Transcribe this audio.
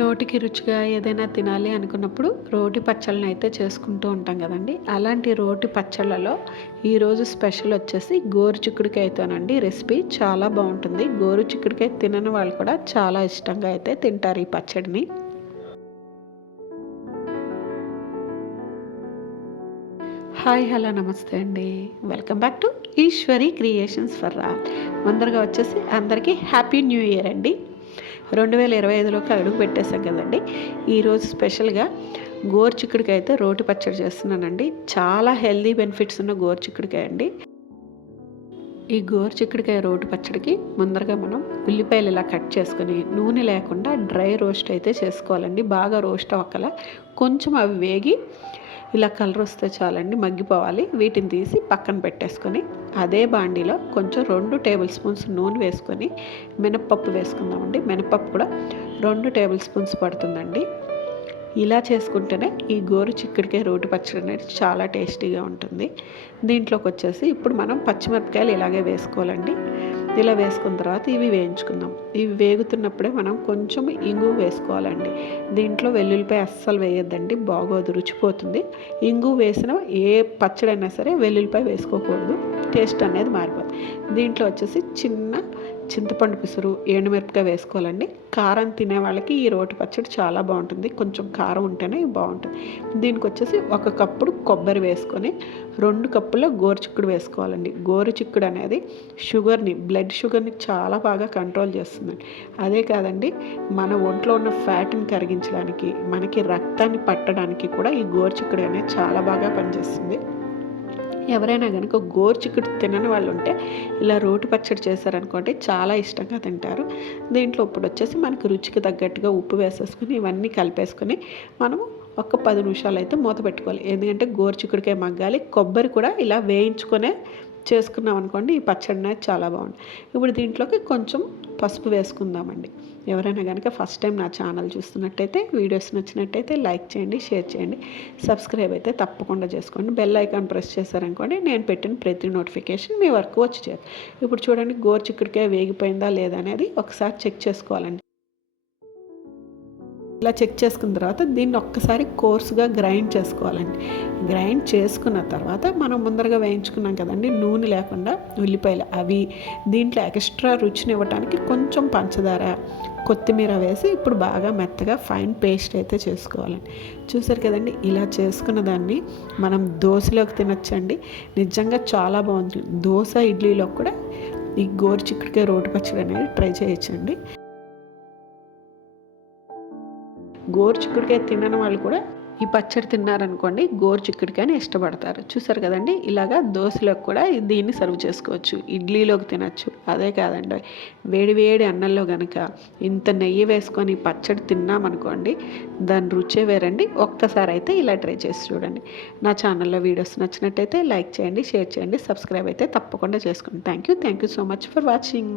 నోటికి రుచిగా ఏదైనా తినాలి అనుకున్నప్పుడు రోటి పచ్చళ్ళని అయితే చేసుకుంటూ ఉంటాం కదండి. అలాంటి రోటి పచ్చళ్ళలో ఈరోజు స్పెషల్ వచ్చేసి గోరు చిక్కుడుకాయతోనండి రెసిపీ. చాలా బాగుంటుంది. గోరు చిక్కుడుకాయ తినని వాళ్ళు కూడా చాలా ఇష్టంగా అయితే తింటారు ఈ పచ్చడిని. హాయ్ హలో నమస్తే అండి. Welcome back to Eshwari creations for all ముందరగా వచ్చేసి అందరికీ హ్యాపీ న్యూ ఇయర్ అండి. రెండు వేల ఇరవై ఐదులోకి అడుగు పెట్టేశాం కదండి. ఈరోజు స్పెషల్గా గోరు గోరుచిక్కుడికాయ అయితే రోటి పచ్చడి చేస్తున్నానండి. చాలా హెల్దీ బెనిఫిట్స్ ఉన్న గోరుచిక్కుడికాయ అండి. ఈ గోరు చిక్కుడికాయ రోటి పచ్చడికి ముందరగా మనం ఉల్లిపాయలు ఇలా కట్ చేసుకుని నూనె లేకుండా డ్రై రోస్ట్ అయితే చేసుకోవాలండి. బాగా రోస్ట్ అవ్వకల కొంచెం అవి వేగి ఇలా కలర్ వస్తే చాలండి మగ్గిపోవాలి. వీటిని తీసి పక్కన పెట్టేసుకొని అదే బాండీలో కొంచెం రెండు టేబుల్ స్పూన్స్ నూనె వేసుకొని మినప్పప్పు వేసుకుందామండి. మినప్పప్పు కూడా రెండు టేబుల్ స్పూన్స్ పడుతుందండి. ఇలా చేసుకుంటేనే ఈ గోరు చిక్కుడికాయ రోటి పచ్చడి అనేది చాలా టేస్టీగా ఉంటుంది. దీంట్లోకి వచ్చేసి ఇప్పుడు మనం పచ్చిమిరపకాయలు ఇలాగే వేసుకోవాలండి. ఇలా వేసుకున్న తర్వాత ఇవి వేయించుకుందాం. ఇవి వేగుతున్నప్పుడే మనం కొంచెం ఇంగు వేసుకోవాలండి. దీంట్లో వెల్లుల్లిపాయ అస్సలు వేయొద్దండి బాగోదు రుచిపోతుంది. ఇంగు వేసిన ఏ పచ్చడైనా సరే వెల్లుల్లిపాయ వేసుకోకూడదు. టేస్ట్ అనేది మారిపోతుంది. దీంట్లో వచ్చేసి చిన్న చింతపండు పిసురు ఎండుమిరపకాయ వేసుకోవాలండి. కారం తినే వాళ్ళకి ఈ రోటి పచ్చడి చాలా బాగుంటుంది. కొంచెం కారం ఉంటేనే బాగుంటుంది. దీనికి వచ్చేసి ఒక కప్పుడు కొబ్బరి వేసుకొని రెండు కప్పుల గోరుచిక్కుడు వేసుకోవాలండి. గోరుచిక్కుడు అనేది షుగర్ని బ్లడ్ షుగర్ని చాలా బాగా కంట్రోల్ చేస్తుందండి. అదే కాదండి మన ఒంట్లో ఉన్న ఫ్యాట్ని కరిగించడానికి మనకి రక్తాన్ని పట్టడానికి కూడా ఈ గోరుచిక్కుడు అనేది చాలా బాగా పనిచేస్తుంది. ఎవరైనా కనుక గోర్చిక్కుడు తినని వాళ్ళు ఉంటే ఇలా రోటి పచ్చడి చేశారనుకోండి చాలా ఇష్టంగా తింటారు. దీంట్లో ఇప్పుడు వచ్చేసి మనకు రుచికి తగ్గట్టుగా ఉప్పు వేసేసుకుని ఇవన్నీ కలిపేసుకొని మనము ఒక పది నిమిషాలు అయితే మూత పెట్టుకోవాలి. ఎందుకంటే గోరుచిక్కుడికాయ మగ్గాలి కొబ్బరి కూడా ఇలా వేయించుకునే చేసుకున్నాం అనుకోండి ఈ పచ్చడి అనేది చాలా బాగుంది ఇప్పుడు దీంట్లోకి కొంచెం పసుపు వేసుకుందామండి. ఎవరైనా కనుక ఫస్ట్ టైం నా ఛానల్ చూస్తున్నట్టయితే వీడియోస్ నచ్చినట్టయితే లైక్ చేయండి షేర్ చేయండి. సబ్స్క్రైబ్ అయితే తప్పకుండా చేసుకోండి. బెల్ ఐకాన్ ప్రెస్ చేశారనుకోండి నేను పెట్టిన ప్రతి నోటిఫికేషన్ మీ వరకు వచ్చి చేయాలి ఇప్పుడు చూడండి గోరు చిక్కుడికాయ వేగిపోయిందా లేదా అనేది ఒకసారి చెక్ చేసుకోవాలండి. ఇలా చెక్ చేసుకున్న తర్వాత దీన్ని ఒక్కసారి కోర్సుగా గ్రైండ్ చేసుకోవాలండి. గ్రైండ్ చేసుకున్న తర్వాత మనం ముందరగా వేయించుకున్నాం కదండి నూనె లేకుండా ఉల్లిపాయలు అవి దీంట్లో ఎక్స్ట్రా రుచిని ఇవ్వడానికి కొంచెం పంచదార కొత్తిమీర వేసి ఇప్పుడు బాగా మెత్తగా ఫైన్ పేస్ట్ అయితే చేసుకోవాలండి. చూసారు కదండి ఇలా చేసుకున్న దాన్ని మనం దోశలోకి తినచ్చండి. నిజంగా చాలా బాగుంటుంది. దోశ ఇడ్లీలో కూడా ఈ గోరు చిక్కుడికాయ రోటి పచ్చడి అనేది ట్రై చేయొచ్చండి. గోరు చిక్కుడుకాయ తినని వాళ్ళు కూడా ఈ పచ్చడి తిన్నారనుకోండి గోరు చిక్కుడుకాయని ఇష్టపడతారు. చూసారు కదండి? ఇలాగా దోశలోకి కూడా దీన్ని సర్వ్ చేసుకోవచ్చు. ఇడ్లీలోకి తినచ్చు. అదే కాదండి. వేడి వేడి అన్నంలో కనుక ఇంత నెయ్యి వేసుకొని పచ్చడి తిన్నామనుకోండి దాని రుచే వేరండి. ఒక్కసారి అయితే ఇలా ట్రై చేసి చూడండి. నా ఛానల్లో వీడియోస్ నచ్చినట్టయితే లైక్ చేయండి షేర్ చేయండి సబ్స్క్రైబ్ అయితే తప్పకుండా చేసుకోండి thank you. Thank you so much for watching.